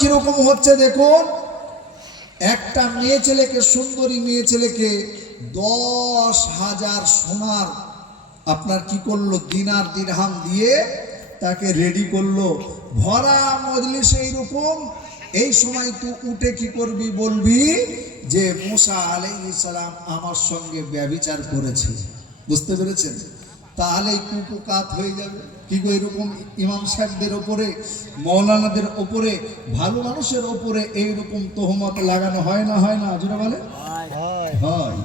কিরকম হচ্ছে দেখুন, একটা মেয়ে ছেলেকে, সুন্দরী মেয়ে ছেলেকে 10,000 সোনার আপনার কি করলো, দিনার দিরহাম দিয়ে তাকে রেডি করলো। ভরা মজলিস এইরকম। এই সময় তুই উঠে কি করবি, বলবি যে মুসা আলাইহিস সালাম আমার সঙ্গে ব্যভিচার করেছে। বুঝতে পেরেছেন? তাহলে কুকুকাত হয়ে যাবে। কি গো, এরকম ইমাম সাহেবদের ওপরে, মৌলানাদের ওপরে, ভালো মানুষের ওপরে এইরকম তোহমত লাগানো হয় না? হয় না? জোরে বলে হয়।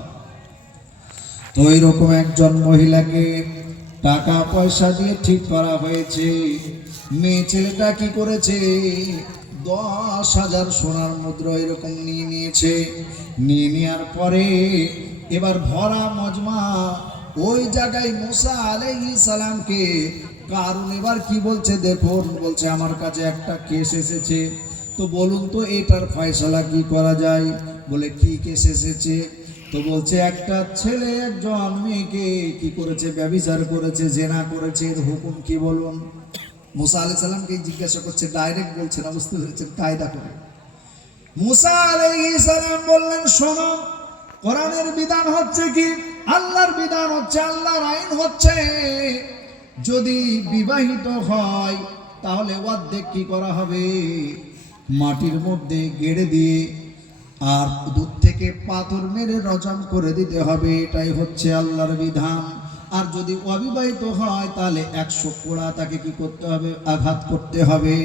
তো এইরকম একজন মহিলাকে টাকা পয়সা দিয়ে ঠিক করা হয়েছে। মেয়ে ছেলেটা কি করেছে, 10,000 সোনার মুদ্রা এরকম নিয়ে নিয়েছে। নিয়ে নেওয়ার পরে এবার ভরা মজমা ওই জায়গায় মুসা আলাইহিস সালামকে কারণ এবার কি বলছে দেখুন, বলছে আমার কাছে একটা কেস এসেছে, তো বলুন তো এটার ফয়সালা কি করা যায়। বলে কি কেস এসেছে? তো বলছে একটা ছেলে একজন মেয়েকে কি করেছে, ব্যভিচার করেছে, জেনা করেছে, এর হুকুম কি বলুন। মুসা আলাইহিস সালামকে জিজ্ঞাসা করছে, ডাইরেক্ট বলছে না, বুঝতে পেরেছেন, কায়দা করে। মুসা আলাইহিস সালাম বললেন, শোনো, কোরআনের বিধান হচ্ছে কি, আল্লাহর বিধান হচ্ছে, আল্লাহর আইন হচ্ছে, যদি বিবাহিত হয় তাহলে অর্ধেক কি করা হবে, মাটির মধ্যে গেড়ে দিয়ে আর দূর থেকে পাথর মেরে রজম করে দিতে হবে। এটাই হচ্ছে আল্লাহর বিধান। আর যদি অবিবাহিত হয় তাহলে 100 কোড়া তাকে কি করতে হবে, আঘাত করতে হবে।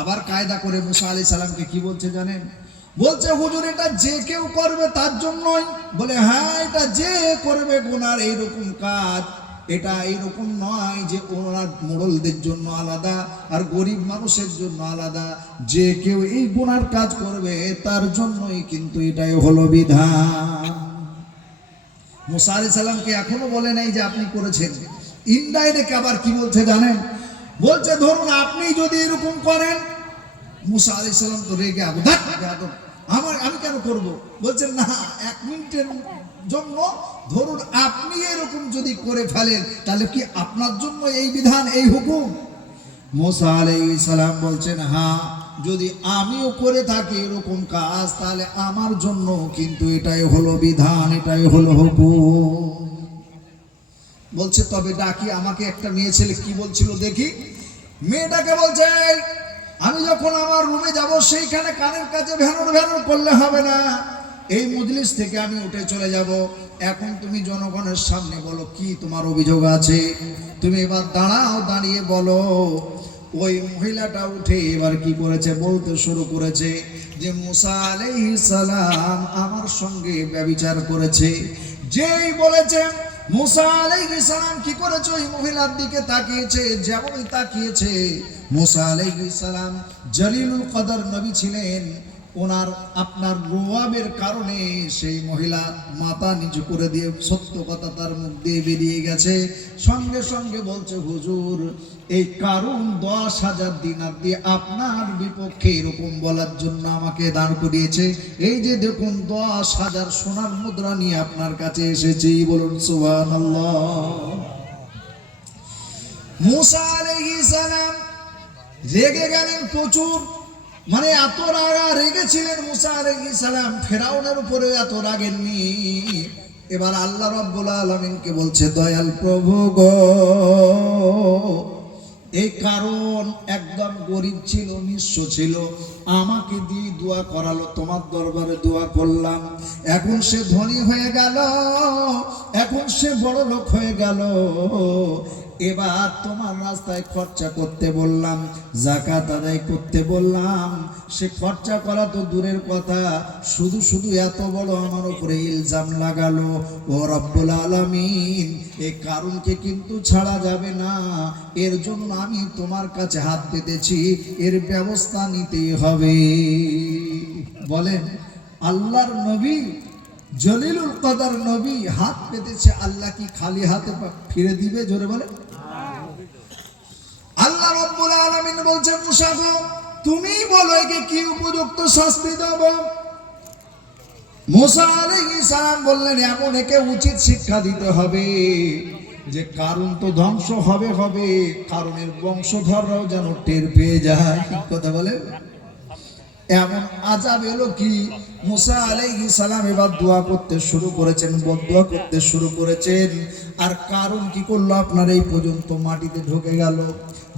আবার কায়দা করে মুসা আলাইহিস সালামকে কি বলছে জানেন? বলছে হুজুর এটা যে কেউ করবে তার জন্যই। বলে হ্যাঁ, এটা যে করবে গুনার এইরকম কাজ, এটা এইরকম নয় যে ওনার মোড়লদের জন্য আলাদা আর গরিব মানুষের জন্য আলাদা। যে কেউ এই গুনার কাজ করবে তার জন্যই কিন্তু এটাই হলো বিধান। মুসা আলাইহিস সালামকে এখনো বলে নাই যে আপনি করেছেন। ইনডাইরেক্ট আবার কি বলছে জানেন? বলছে ধরুন আপনি যদি এরকম করেন। মুসা আলাইহিস সালাম তো রেগে আমি কেন করব? বলছেন না, 1 মিনিটের জন্য ধরুন আপনি এরকম যদি করে ফেলেন তাহলে কি আপনার জন্য এই বিধান, এই হুকুম? মুসা আলাইহিস সালাম বলছেন হ্যাঁ, যদি আমিও করে থাকি এরকম কাজ তাহলে আমার জন্য কিন্তু এটাই হলো বিধান, এটাই হলো হুকুম। বলছে তবে ডাকি, আমাকে একটা মেয়ে ছেলে কি বলছিল দেখি। মেয়েটাকে বলছে আমি যখন আমার রুমে যাব সেইখানে কানের কাছে ভ্যানর ভ্যানর করলে হবে না, এই মজলিস থেকে আমি উঠে চলে যাব। এখন তুমি জনগণের সামনে বলো কি তোমার অভিযোগ আছে, তুমি এবার দাঁড়াও, দাঁড়িয়ে বলো। ওই মহিলাটা উঠে এবার কি করেছে, বলতে শুরু করেছে যে মুসা আলাইহিস সালাম আমার সঙ্গে ব্যভিচার করেছে। যেই বলেছে মুসা আলাইহিস সালাম কি করেছে, ওই মহিলার দিকে তাকিয়েছে। যেমনই তাকিয়েছে, মুসা আলাইহিস সালাম জলিলুল কদর নবী ছিলেন, ওনার আপনার রোয়াবের কারণে সেই মহিলা মাথা নিচু করে দিয়ে সত্য কথা তার মুখ দিয়ে বেরিয়ে গেছে। সঙ্গে সঙ্গে বলছে হুজুর এই কারণ 10,000 দিনার দিয়ে আপনার বিপক্ষে এরকম বলার জন্য আমাকে দাঁড় করিয়েছে। এই যে দেখুন 10,000 সোনার মুদ্রা নিয়ে আপনার কাছে এসেছি, বলুন সুবহানাল্লাহ। মুসা আলাইহিস সালাম রেগে গেলেন প্রচুর, মানে এত রাগা রেগেছিলেন মুসা আলাইহিস সালাম, ফেরাউনের উপরে এত রাগেননি। এবার আল্লাহ রাব্বুল আলামিনকে বলছে দয়াল প্রভু গো, এই কারণ একদম গরিব ছিল, নিঃস্ব ছিল, আমাকে দিয়ে দোয়া করালো, তোমার দরবারে দোয়া করলাম, এখন সে ধনী হয়ে গেল, এখন সে বড় লোক হয়ে গেল। এবার তোমার রাস্তায় খরচা করতে বললাম, যাকাত আদায় করতে বললাম, সে খরচা করা তো দূরের কথা, শুধু শুধু এত বড় আমার উপরে ইলজাম লাগালো। ও রব্বুল আলামিন, এই কারণকে কিন্তু ছাড়া যাবে না, এর জন্য আমি তোমার কাছে হাত পেতেছি, এর ব্যবস্থা নিতেই হবে। বলেন আল্লাহর নবী জলিলুল কদর নবী হাত পেতেছে, আল্লাহ কি খালি হাতে ফিরে দিবে? জোরে বলে আল্লাহ রাব্বুল আলামিন বলছে মুসা গো, তুমি বলো একে কি উপযুক্ত শাস্তি দেব? মুসা আলাইহিস সালাম বললেন এমন একে উচিত শিক্ষা দিতে হবে যে কারণ তো ধ্বংস হবে হবে, কারণের বংশধররাও যেন টের পেয়ে যায়। ঠিক কথা বলে। এমন আযাব এলো কি মুসা আলাইহিস সালাম এবার দোয়া করতে শুরু করেছেন, বদদোয়া করতে শুরু করেছেন। আর কারণ কি করলো আপনার এই পর্যন্ত মাটিতে ঢুকে গেল।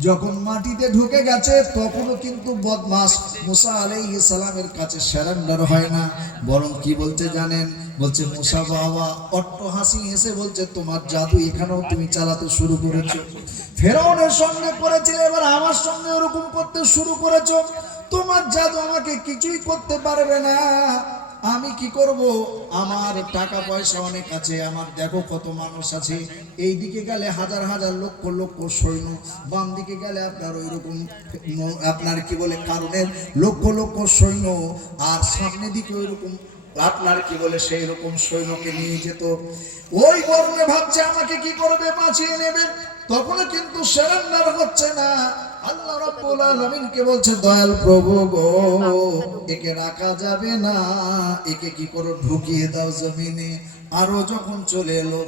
যখন মাটিতে ঢুকে গেছে তখনও কিন্তু বদমাস মুসা আলাইহিস সালামের কাছে সারেন্ডার হয় না, বরং কি বলতে জানেন? বলছে মুসা বাবা অট্ট হাসি হেসে বলছে তোমার জাদু এখানেও তুমি চালাতে শুরু করেছো। ফেরাউনের সঙ্গে করেছিলে, এবার আমার সঙ্গে ওরকম করতে শুরু করেছো। তোমার জাদু আমাকে কিছুই করতে পারবে না। আমি কি করব? আমার টাকা পয়সা অনেক আছে, আমার দেখো কত মানুষ আছে। এই দিকে গেলে হাজার হাজার লক্ষ লক্ষ সৈন্য, বাম দিকে গেলে আপনার ওইরকম আপনার কি বলে কারণের লক্ষ লক্ষ সৈন্য, আর সামনে দিকে ওইরকম আপনার কি বলে সেই রকম সৈন্যকে নিয়ে যেত। ওই বর্ণে ভাবছে আমাকে কি করবে, বাঁচিয়ে নেবে। তখনও কিন্তু সারেন্ডার হচ্ছে না। আল্লাহ রাব্বুল আলামিনকে বলছে দয়াল প্রভু গো, একে রাখা যাবে না, একে কি করে ঢুকিয়ে দাও জমিনে। আরো যখন চলে এলো,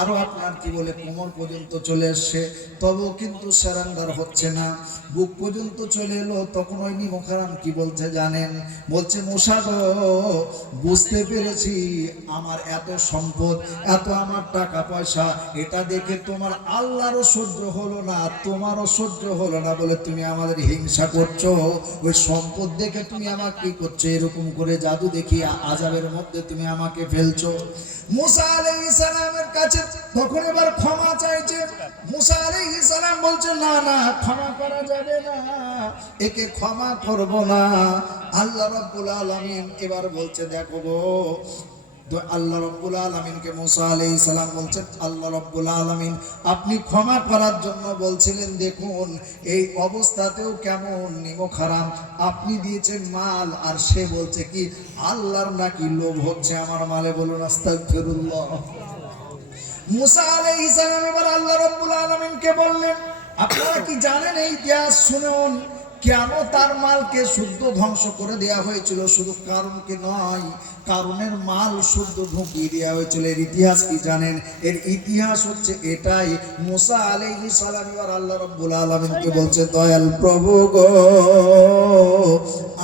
আরো আপনার কি বলে কোমর পর্যন্ত চলে এসছে, তবুও কিন্তু সারেন্ডার হচ্ছে না। বুক পর্যন্ত চলে এলো, তখন ওই নিমখারাম কি বলছে জানেন? বলছে মুসা গো, বুঝতে পেরেছি আমার এত সম্পদ, এত আমার টাকা পয়সা, এটা দেখে তোমার আল্লাহরও সহ্য হলো না, তোমারও সহ্য হলো না বলে তুমি আমাদের হিংসা করছো। ওই সম্পদ দেখে তুমি আমাকে কি করছো? এরকম করে জাদু দেখিয়ে আযাবের মধ্যে তুমি আমাকে ফেলছো। মুসা আলাইহিস সালামের কাছে তখন এবার ক্ষমা চাইছে। মুসা আলাইহিস সালাম বলছে না না, ক্ষমা করা যাবে না, একে ক্ষমা করব না। আল্লাহ রাব্বুল আলামিন এবার বলছে দেখো গো, আল্লাহ রাব্বুল আলামিনকে মুসা আলাইহিস সালাম বলছেন আল্লাহ রাব্বুল আলামিন আপনি ক্ষমা করার জন্য বলছিলেন, দেখুন এই অবস্থাতেও কেমন নিমক হারাম, আপনি দিয়েছেন মাল, আর সে বলছে কি আল্লাহর নাকি লোভ হচ্ছে আমার মালে। বলুন আস্তাগফিরুল্লাহ। মুসা আলাইহিস সালাম এবার আল্লাহ রাব্বুল আলামিনকে বললেন আপনারা কি জানেন এই ইতিহাস শুনুন, কেন তার মালকে শুদ্ধ ধ্বংস করে দেয়া হয়েছিল? শুধু কারণকে নয়, কারণের মাল শুদ্ধ ঢুকিয়ে দেওয়া হয়েছিল। এর ইতিহাস কি জানেন? এর ইতিহাস হচ্ছে এটাই, মুসা আলাইহিস সালাম এবার আল্লাহ রাব্বুল আলামিনকে বলছে দয়াল প্রভু গো,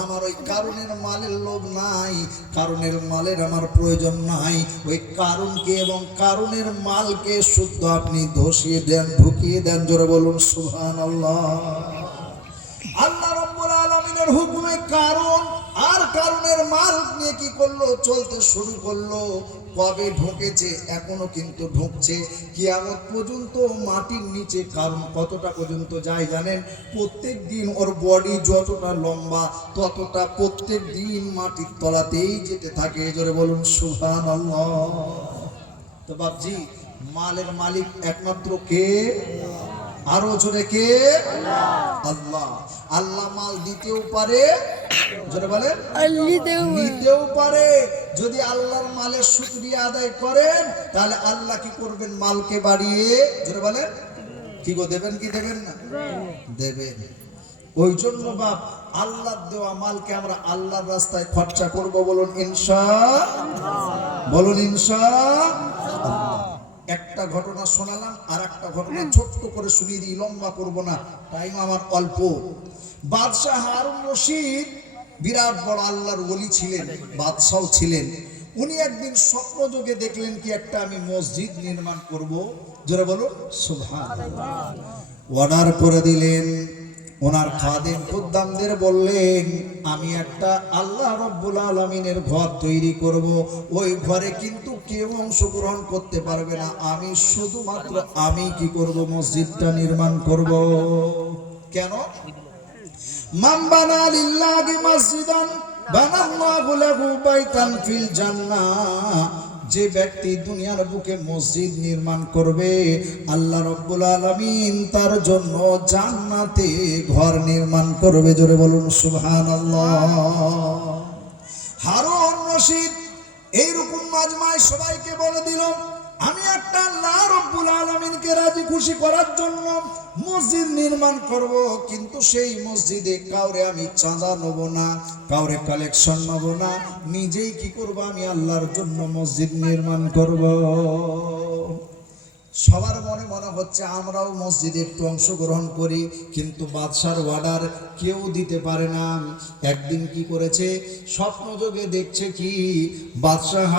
আমার ওই কারণের মালের লোভ নাই, কারণের মালের আমার প্রয়োজন নাই। ওই কারণকে এবং কারণের মালকে শুদ্ধ আপনি ধসিয়ে দেন, ঢুকিয়ে দেন। জোরে বলুন সুবহানাল্লাহ। আল্লাহ রাব্বুল আলামিনের হুকুমে কারণ আর কারণের মাল নিয়ে কি করলো? চলতে শুরু করলো। কবে ঢুকেছে? এখনো কিন্তু ঢুকছে। কিয়ামত পর্যন্ত মাটির নিচে কারণ কতটা পর্যন্ত যায় জানেন? প্রত্যেক দিন ওর বডি যতটা লম্বা ততটা প্রত্যেক দিন মাটির তলাতেই যেতে থাকে। জোরে বলুন সুবহানাল্লাহ। তো বাপজি, মালের মালিক একমাত্র কে? আরো জোরে কে? আল্লাহ। আল্লাহ মাল দিতেও পারে, জোরে বলেন, নিতেও পারে। যদি আল্লাহর মালের শুকরিয়া আদায় করেন তাহলে আল্লাহ কি করবেন? মালকে বাড়িয়ে, জোরে বলেন, কি গো দেবেন কি দেবেন না? দেবেন। ওই জন্য বাপ আল্লাহর দেওয়া মালকে আমরা আল্লাহর রাস্তায় খরচা করব। বলুন ইনশাআল্লাহ, বলুন ইনশাআল্লাহ। একটা ঘটনা শোনালাম, আর একটা ঘটনা ছোট্ট করে শুনিয়ে দিই, লম্বা করব না, টাইম আমার অল্প। বাদশাহ হারুন রশিদ বিরাট বড় আল্লাহর ওলি ছিলেন, বাদশাহ ছিলেন। উনি একদিন স্বপ্নযোগে দেখলেন কি একটা আমি মসজিদ নির্মাণ করব। জোরে বলুন সুবহানাল্লাহ। অর্ডার করে দিলেন। ওনার খাদেম খুদ্দামদের বললেন আমি একটা আল্লাহ রাব্বুল আলামিনের ঘর তৈরি করব। ওই ঘরে কিন্তু কেউ অংশগ্রহণ করতে পারবে না, আমি শুধুমাত্র আমি কি করব? মসজিদটা নির্মাণ করব। কেন? মান বানা লিল্লাহি মসজিদান বানাল্লাহু লাহু বাইতান ফিল জান্নাহ। যে ব্যক্তি দুনিয়ার বুকে মসজিদ নির্মাণ করবে, আল্লাহ রাব্বুল আলামিন তার জন্য জান্নাতে ঘর নির্মাণ করবে। জোরে বলুন সুবহানাল্লাহ। হারুন রশিদ এইরকম মাজমায় সবাইকে বলে দিল আমি একটা আল্লাহ রাব্বুল আলামিনকে রাজি খুশি করার জন্য মসজিদ নির্মাণ করব, কিন্তু সেই মসজিদে কাউরে আমি চাঁদা নেব না, কাউরে কালেকশন নেব না, নিজেই কি করব? আমি আল্লাহর জন্য মসজিদ নির্মাণ করব। সবার মনে মনে হচ্ছে আমরাও মসজিদে একটু অংশগ্রহণ করি, কিন্তু বাদশার অর্ডার কেউ দিতে পারে না। একদিন কি করেছে, স্বপ্নযোগে দেখছে কি বাদশাহ